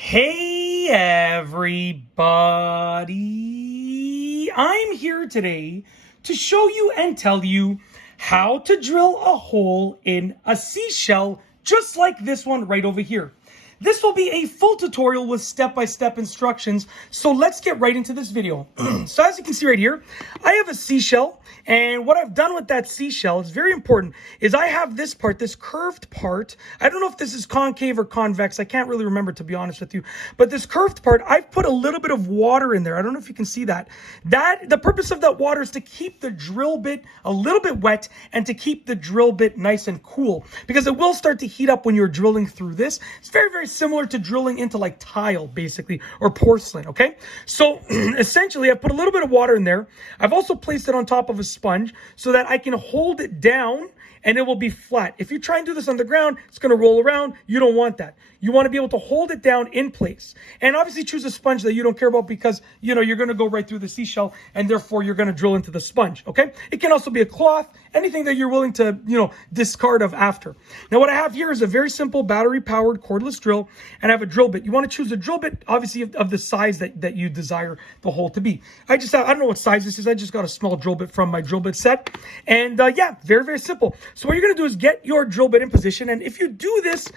Hey everybody, I'm here today to show you and tell you how to drill a hole in a seashell just like this one right over here. This will be a full tutorial with step-by-step instructions, so let's get right into this video. So as you can see right here, I have a seashell, and what I've done with that seashell is very important, is I have this part, this curved part. I don't know if this is concave or convex. I can't really remember, to be honest with you. But this curved part, I've put a little bit of water in there. I don't know if you can see that. The purpose of that water is to keep the drill bit a little bit wet and to keep the drill bit nice and cool, because it will start to heat up when you're drilling through this. It's very, very similar to drilling into like tile, basically, or porcelain, okay? So essentially, I've put a little bit of water in there. I've also placed it on top of a sponge so that I can hold it down and it will be flat. If you try and do this on the ground, it's going to roll around. You don't want that. You want to be able to hold it down in place. And obviously choose a sponge that you don't care about, because, you know, you're going to go right through the seashell and therefore you're going to drill into the sponge, okay? It can also be a cloth, anything that you're willing to, you know, discard of after. Now what I have here is a very simple battery-powered cordless drill, and I have a drill bit. You want to choose a drill bit, obviously, of the size that you desire the hole to be. I don't know what size this is. I just got a small drill bit from my drill bit set. And yeah, very, very simple. So what you're going to do is get your drill bit in position. And if you do this,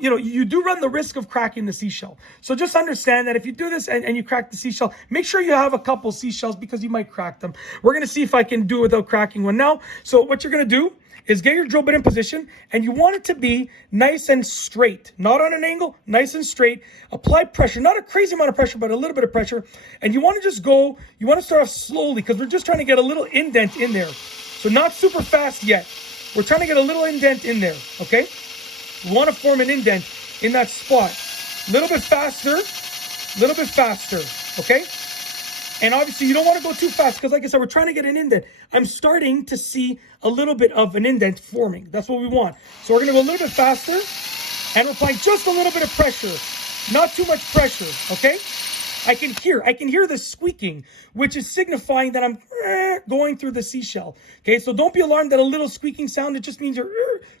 you know, you do run the risk of cracking the seashell. So just understand that if you do this and you crack the seashell, make sure you have a couple seashells, because you might crack them. We're going to see if I can do it without cracking one now. So what you're going to do is get your drill bit in position, and you want it to be nice and straight, not on an angle, nice and straight. Apply pressure, not a crazy amount of pressure, but a little bit of pressure. And you want to just go, you want to start off slowly, because we're just trying to get a little indent in there. So not super fast yet. We're trying to get a little indent in there, okay? We want to form an indent in that spot. A little bit faster, okay? And obviously you don't want to go too fast, because like I said, we're trying to get an indent. I'm starting to see a little bit of an indent forming. That's what we want. So we're going to go a little bit faster, and we're applying just a little bit of pressure, not too much pressure, okay? I can hear the squeaking, which is signifying that I'm going through the seashell. Okay, so don't be alarmed at a little squeaking sound. It just means you're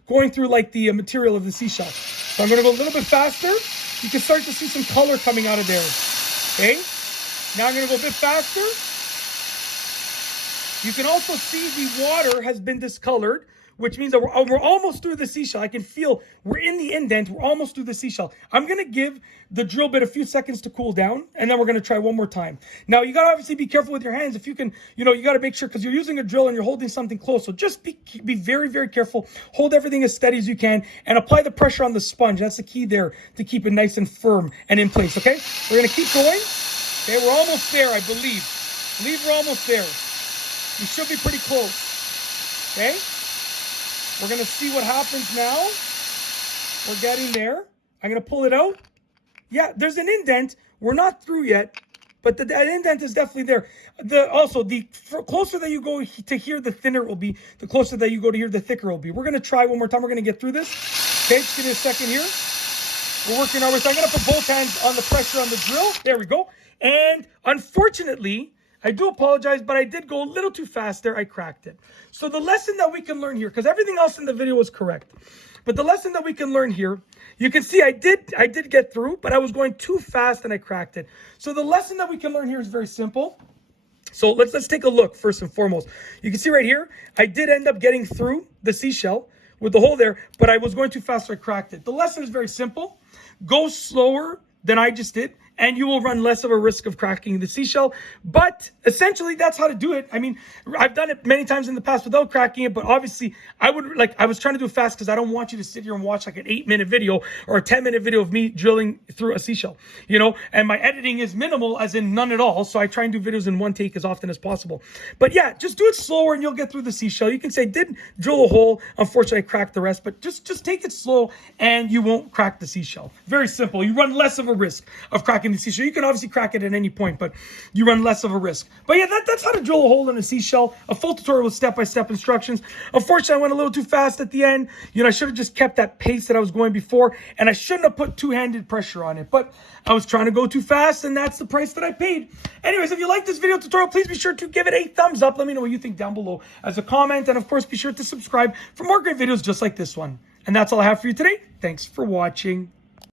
going through like the material of the seashell. So I'm going to go a little bit faster. You can start to see some color coming out of there. Okay, now I'm going to go a bit faster. You can also see the water has been discolored, which means that we're almost through the seashell. I can feel we're in the indent. We're almost through the seashell. I'm going to give the drill bit a few seconds to cool down, and then we're going to try one more time. Now, you got to obviously be careful with your hands. If you can, you know, you got to make sure, because you're using a drill and you're holding something close. So just be very, very careful. Hold everything as steady as you can, and apply the pressure on the sponge. That's the key there, to keep it nice and firm and in place, okay? We're going to keep going. Okay, we're almost there, I believe. I believe we're almost there. We should be pretty close, okay? We're going to see what happens now. We're getting there. I'm going to pull it out. Yeah, there's an indent. We're not through yet, but the indent is definitely there. The closer that you go to here, the thinner it will be. The closer that you go to here, the thicker it will be. We're going to try one more time. We're going to get through this. Okay, just give me a second here. We're working our way. So I'm going to put both hands on the pressure on the drill. There we go. And unfortunately, I do apologize, but I did go a little too fast there. I cracked it. So the lesson that we can learn here, because everything else in the video was correct, but the lesson that we can learn here, you can see I did get through, but I was going too fast and I cracked it. So the lesson that we can learn here is very simple. So let's take a look first and foremost. You can see right here, I did end up getting through the seashell with the hole there, but I was going too fast, so I cracked it. The lesson is very simple. Go slower than I just did, and you will run less of a risk of cracking the seashell. But essentially, that's how to do it. I mean, I've done it many times in the past without cracking it, but obviously, I was trying to do it fast, because I don't want you to sit here and watch like an 8-minute video or a 10-minute video of me drilling through a seashell, you know? And my editing is minimal, as in none at all, so I try and do videos in one take as often as possible. But yeah, just do it slower and you'll get through the seashell. You can say, did drill a hole, unfortunately I cracked the rest, but just take it slow and you won't crack the seashell. Very simple. You run less of a risk of cracking the seashell. You can obviously crack it at any point, but you run less of a risk. But yeah, that's how to drill a hole in a seashell. A full tutorial with step-by-step instructions. Unfortunately, I went a little too fast at the end. You know, I should have just kept that pace that I was going before, and I shouldn't have put two-handed pressure on it, but I was trying to go too fast, and that's the price that I paid. Anyways, if you like this video tutorial, please be sure to give it a thumbs up. Let me know what you think down below as a comment, and of course, be sure to subscribe for more great videos just like this one. And that's all I have for you today. Thanks for watching.